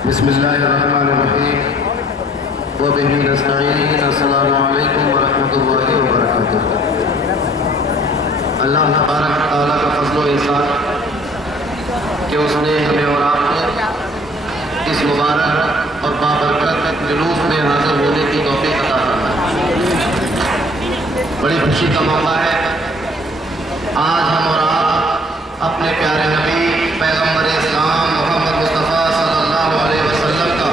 बिस्मिल्लाहिर्रहमानिर्रहीम व बिही नस्तईन। अस्सलामु अलैकुम व रहमतुल्लाहि व बरकातुहू। अल्लाह तबारक व तआला का फज़्ल व एहसान कि उसने हमें और आपको इस मुबारक और बाबरकत जुलूस में हाज़िर होने की तौफ़ीक़ अता फरमाई। बड़ी खुशी का मौका है। आज हम और आप अपने प्यारे नबी पैगम्बर इस्लाम मोहम्मद मुस्तफ़ा सल्लल्लाहु अलैहि वसल्लम का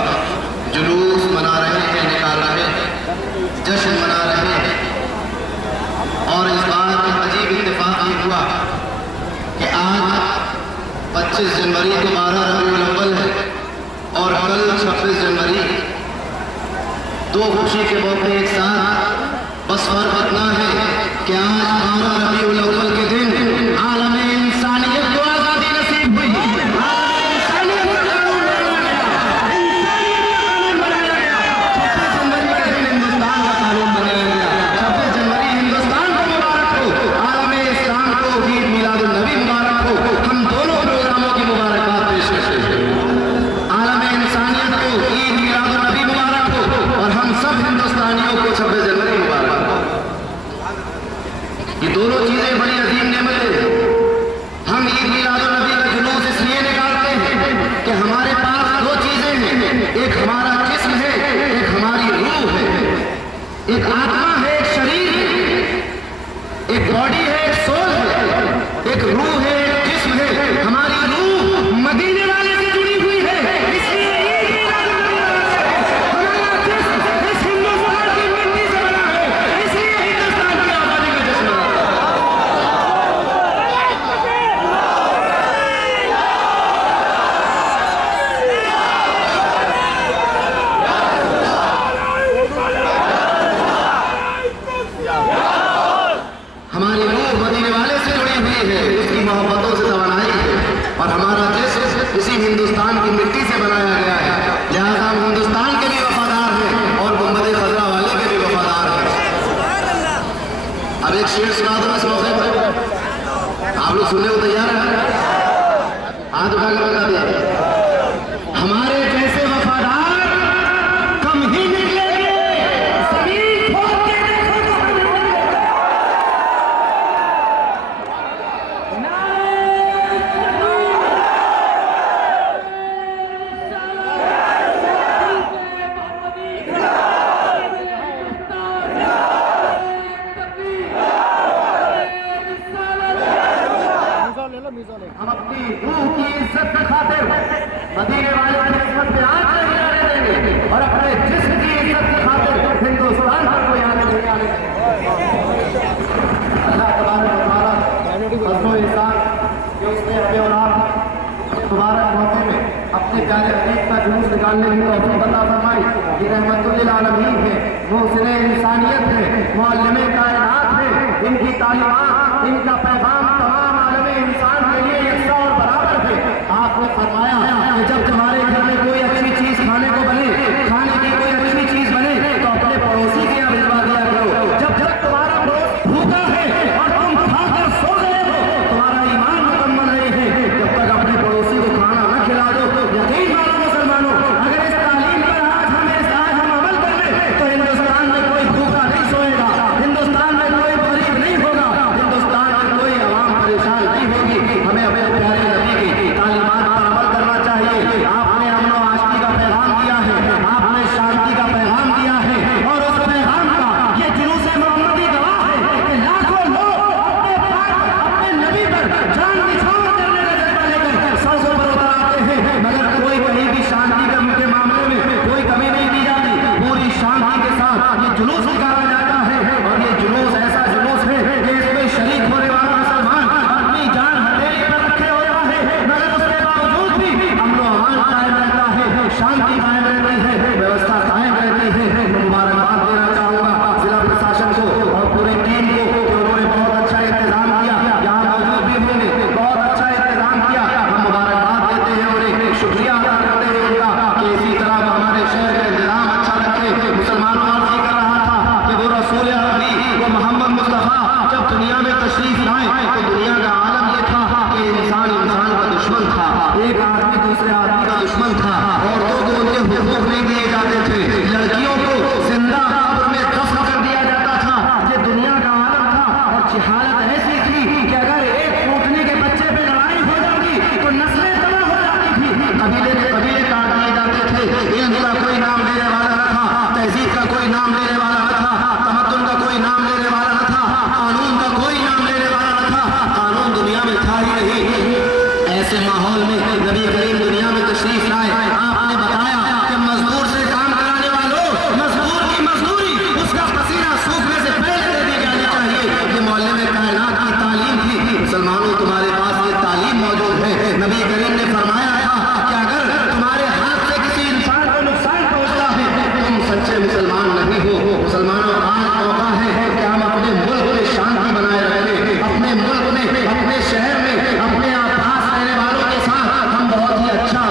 जुलूस मना रहे हैं, निकाल रहे हैं, जश्न मना रहे हैं। और इस बात का अजीब इत्तेफाक ये हुआ कि आज 25 जनवरी को 12 रबीउल अव्वल है और कल 26 जनवरी। दो खुशी के मौके एक साथ। बस फर्क इतना है कि आज 12 रबीउल अव्वल के दिन आलम इंसानियत को आज़ादी नसीब हुई। ये दोनों चीजें बड़ी अजीम नेमतें हैं। हम ईद मिलादुन्नबी का जुलूस इसलिए निकालते हैं कि हमारे पास दो चीजें हैं। एक हमारा जिस्म है, एक हमारी रूह है। एक आत्मा है, एक शरीर है। एक बॉडी है, एक सोल है। एक रूह है, एक जिस्म है। हमारी रूह मदीने वाले से जुड़ी हुई है। इसलिए ईद मिलादुन्नबी हमारा जिस्म इस हिंदुस्तान की मिट्टी से बना है। इसलिए हिंदुस्तान की आजादी का जश्न हमारी रूह मदीने वाले से जुड़ी हुई है, उसकी मोहब्बतों से तवानाई है। और हमारा जिस्म इसी हिंदुस्तान की मिट्टी से बनाया गया है। लिहाजा हम हिंदुस्तान के भी वफादार हैं और गुंबद खजरा वाले के भी वफादार हैं। अब एक शेर सुना दो इस मौके पर। आप लोग सुनने को तैयार हैं? हाथ उठा के बता दिया। हमारे जैसे वफादार कम ही निकलेंगे। ज़मीन खोद के देखो तो हम अपनी रूह की इज्जत की खातिर मदीने वाले की इज्जत पे आज नहीं आने देंगे और अपने जिस्म की इज्जत की खातिर हिंदुस्तान को याद नहीं आने देंगे। अल्लाह तबारक व तआला फज़्ल व एहसान कि उसने हमें और आप मुबारक मौके में अपने प्यारे हबीब का जुलूस निकालने की तौफ़ीक़ अता फरमाई। ये रहमतुल लिल आलमीन है, मुहसिन इंसानियत है, मुअल्लिम कायनात है। इनकी तालीमात, इनका पैगाम तमाम आलम इंसान के लिए यकसा और बराबर है। आपने फरमाया कि जब तुम्हारे घर में कोई अच्छी चीज खाने को बने, खाने की कोई अच्छी चीज बने तो अपने पड़ोसी के यहाँ भिजवा दिया करो। जब जब तुम्हारा पड़ोस भूखा है और तुम खाकर सो गए हो, तुम्हारा ईमान मुकम्मल नहीं है जब तक अपने पड़ोसी को खाना न खिला दो। यकीन मानो मुसलमानों, अगर इस तालीम पर आज हम अमल कर ले तो हिंदुस्तान में कोई भूखा नहीं सोएगा, हिंदुस्तान में कोई गरीब नहीं होगा, हिंदुस्तान में कोई आवाम परेशान नहीं होगी। हमें अपने प्यारे नबी की तालीमात पर अमल करना चाहिए। आपने अमन और आज़ादी का पैगाम दिया है, आपने शांति का पैगाम दिया है और उस पैगाम का ये जुलूस मोहम्मदी गवाह है कि लाखों लोग अपने नबी पर जान निछावर करने का जज्बा लेकर सड़कों पर उतर आते हैं, मगर कोई कहीं भी शांति के मामले में कोई कमी नहीं की जाती। पूरी शांति के साथ ये जुलूस निकाला जाता है और ये जुलूस ऐसा जुलूस है कि इसमें शरीक होने वाला मुसलमान अपनी जान हथेली पर रखे होता है, मगर उसके बावजूद भी अमन और अमान कायम रहता है, शांति कायम रहती है, व्यवस्था कायम रहती है। मुबारकबाद देना चाहूँगा जिला प्रशासन को और पूरी टीम को कि उन्होंने बहुत अच्छा इंतजाम किया। यहाँ मौजूद भी उन्होंने बहुत अच्छा इंतजाम किया। हम मुबारकबाद देते हैं और एक शुक्रिया अदा करते हैं उनका कि इसी तरह हमारे शहर का इंतजाम अच्छा रखे। मुसलमानों अर्जी कर रहा था कि वो रसूल अरबी वो मोहम्मद मुस्तफ़ा जब दुनिया में तशरीफ लाए तो दुनिया का आलम ये था कि इंसान इंसान का दुश्मन था, एक आदमी दूसरे आदमी का दुश्मन था, औरतों के कबीले काट दिए जाते थे। इल्म का कोई नाम लेने वाला न था, तहजीब का कोई नाम लेने वाला न था, तमद्दुन का कोई नाम लेने वाला न था, कानून का कोई नाम लेने वाला न था। कानून दुनिया में था ही नहीं। ऐसे माहौल में नबी करीम दुनिया में तशरीफ लाए। आपने बताया कि मजदूर से काम कराने वालों, मजदूर की मजदूरी उसका पसीना सूखने से पहले दे दी जानी चाहिए। ये मोहल्ले में कायनात की तालीम थी। मुसलमानों, तुम्हारे पास ये तालीम मौजूद है। नबी करीम ने फरमाया था कि अगर तुम्हारे हाथ से किसी इंसान को नुकसान पहुंचता है, तुम सच्चे मुसलमान नहीं हो। मुसलमानों, आज मौका है कि हम अपने मुल्क में शांति बनाए रखें। अपने मुल्क में, अपने शहर में, अपने आसपास रहने वालों के साथ हम बहुत ही अच्छा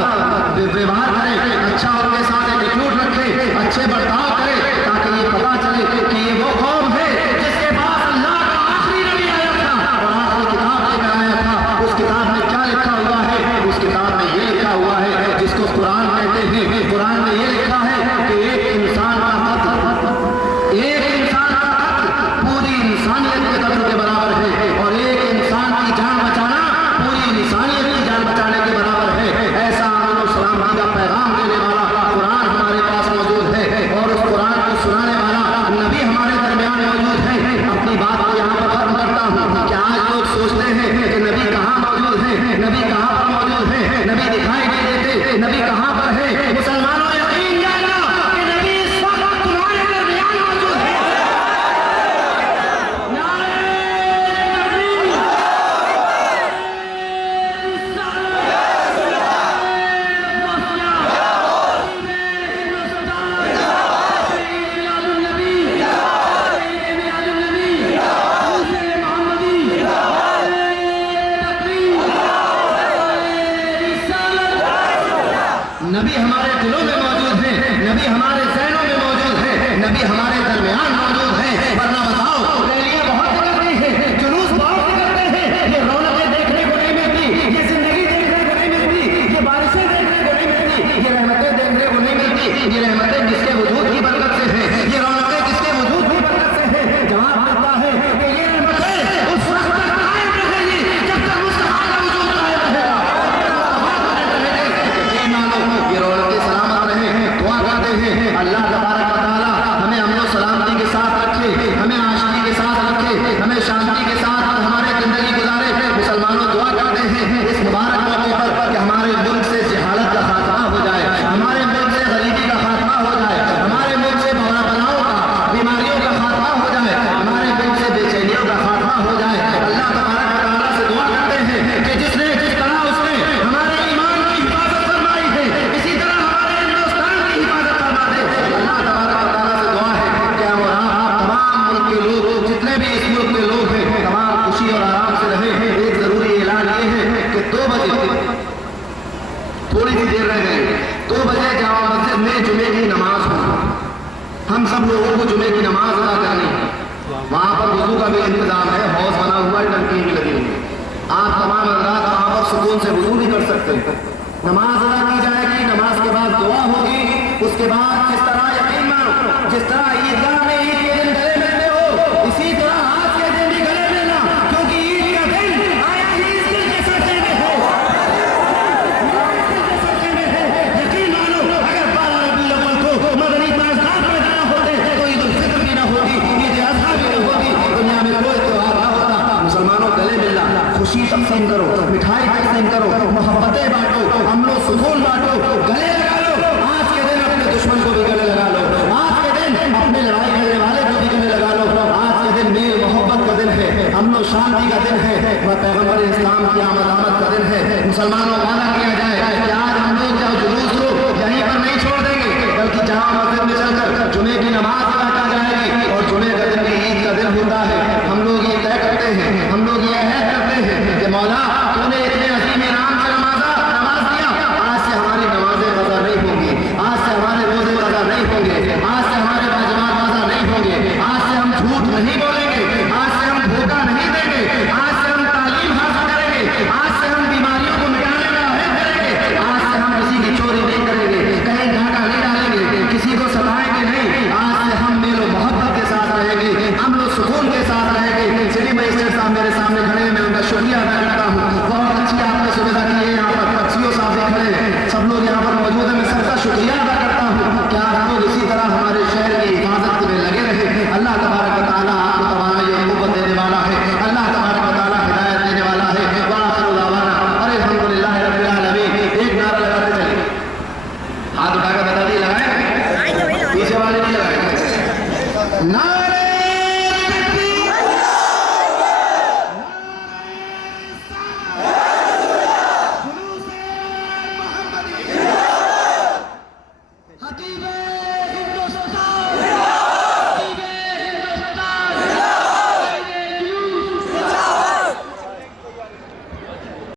व्यवहार करें, अच्छा उनके साथ एटीट्यूड रखें, अच्छे बर्ताव करें, ताकि ये पता चले कि ये वो कौम है जिसके पास अल्लाह का आखिरी नबी आया था और आखिरी किताब लेकर आया था। उस किताब में क्या लिखा हुआ है? उस किताब में ये लिखा हुआ है जिसको कुरान कहते हैं। कुरान में ये लिखा है कि एक इंसान का कत्ल पूरी इंसानियत के कत्ल के बराबर है और एक इंसान की जान बचाना पूरी इंसानियत की जान बचाने के बराबर है। ऐसा अमन और सलामती का पैगाम देने वाला कुरान हमारे पास मौजूद है और उस कुरान को सुनाने वाला नबी हमारे दरमियान मौजूद है। अपनी बात को यहाँ पर खत्म करता हूँ कि आज लोग सोचते हैं कि नबी कहाँ मौजूद है, नबी कहाँ पर मौजूद है, नबी दिखाई नहीं देते, नबी कहाँ पर है। मुसलमानों, यकीन जानना कि नबी इस वक्त तुम्हारे दरमियान मौजूद है। नबी हमारे दिलों में मौजूद है, नबी हमारे ज़हनों में मौजूद है, नबी हमारे दरमियान मौजूद है। वरना बताओ, रैलियां बहुत निकलती हैं, जुलूस बहुत निकलते हैं, ये रौनकें देखने को नहीं मिलती, ये जिंदगी देखने को नहीं मिलती, ये बारिशें देखने को नहीं मिलती, ये रहमतें देखने को नहीं मिलती। ये रहमतें किसके वजूद की बरकत से है? ये रौनकें किसके वजूद की बरकत से है? जवाब मिलता है कि ये रहमतें उस वक्त तक कायम रहेगी जब तक मुस्तफा का वजूद कायम रहेगा। ये रौनकें सलामत रहे, दुआ करते हैं अल्लाह तबारक व तआला हमें अमन और सलामती के साथ रखे, हमें आशिकी के साथ रखे, हमें शांति के साथ हमारे जिंदगी गुजारे। मुसलमानों, दुआ करते हैं इस मुबारक मौके पर कि हमारे मुल्क से जहालत का खात्मा हो जाए, हमारे मुल्क से गरीबी का खात्मा हो जाए, हमारे मुल्क से बनाओ का, बीमारियों का खात्मा हो जाए, हमारे मुल्क से बेचैनियों का खात्मा हो जाए। अल्लाह तबारक व तआला से दुआ करते हैं कि जिसने जिस तरह उसने हमारे ईमान की हिफाजत फरमाई है, इसी तरह हमारे हिंदुस्तान की हिफाजत फरमा दे। अल्लाह तबारक व तआला से दुआ है कि हम और आप तमाम मुल्क के लोग, जितने भी इस मुल्क के लोग हैं, तमाम खुशी और आराम से रहे। एक जरूरी ऐलान ये है कि 2 बजे, थोड़ी सी देर रह गई, 2 बजे जामा मस्जिद में जुमे की नमाज हो। हम सब लोगों को जुमे की नमाज अदा करनी है। वहाँ पर वजू का भी इंतजाम है, हौज बना हुआ है, टंकी भी लगी हुई है। आप तमाम हज़रात वहाँ पर सुकून से वजू भी कर सकते हैं। नमाज अदा की जाएगी, नमाज के बाद दुआ होगी। उसके बाद जिस तरह यकीन मानो, जिस तरह ईदगाह में ईद के दिन गले मिलते हो, इसी तरह आज के दिन भी गले मिलना, क्योंकि ईद का दिन आया ही इस दिन के सच्चे में है। यकीन मानो, अगर 12 रबीउल अव्वल को मदनी ताज़दार में जाना होते तो ईद उल फित्र भी न होगी, ईद अज़हा भी न होगी, दुनिया में कोई त्योहार न होता। मुसलमानों, गले मिलना, खुशी तक़सीम करो, मिठाई तक़सीम करो, मोहब्बतें बांटो, अमन और सुकून बांटो, गले लगा लो। आज के दिन अपने दुश्मन को भी गले लगा लो, आज के दिन अपने लड़ाई करने वाले को भी गले लगा लो। आज के दिन मेल मोहब्बत का दिन है, अमन और शांति का दिन है, वह पैगम्बर इस्लाम की आमद का दिन है। मुसलमानों, वादा किया जाए कि आज हम लोग जब जुलूस हो यहीं पर नहीं छोड़ देंगे, बल्कि जहाँ मस्जिद में चलकर जुमे की नमाज अदा की जाएगी। और जुमे का दिन ईद का दिन होता है। हम लोग ये तय करते हैं, हम लोग ये अहद करते हैं कि मौला तूने इतने अजीम इनाम से नमाज दिया, आज से हमारी नमाजें कज़ा नहीं होंगी, आज से हमारे रोजे कज़ा नहीं होंगे, आज से हमारे वाजिबात कज़ा नहीं होंगे, आज से हम झूठ नहीं बोलेंगे, आज से हम धोखा नहीं देंगे, आज से हम तालीम हासिल करेंगे, आज से हम बीमारियों को मिटाने में ना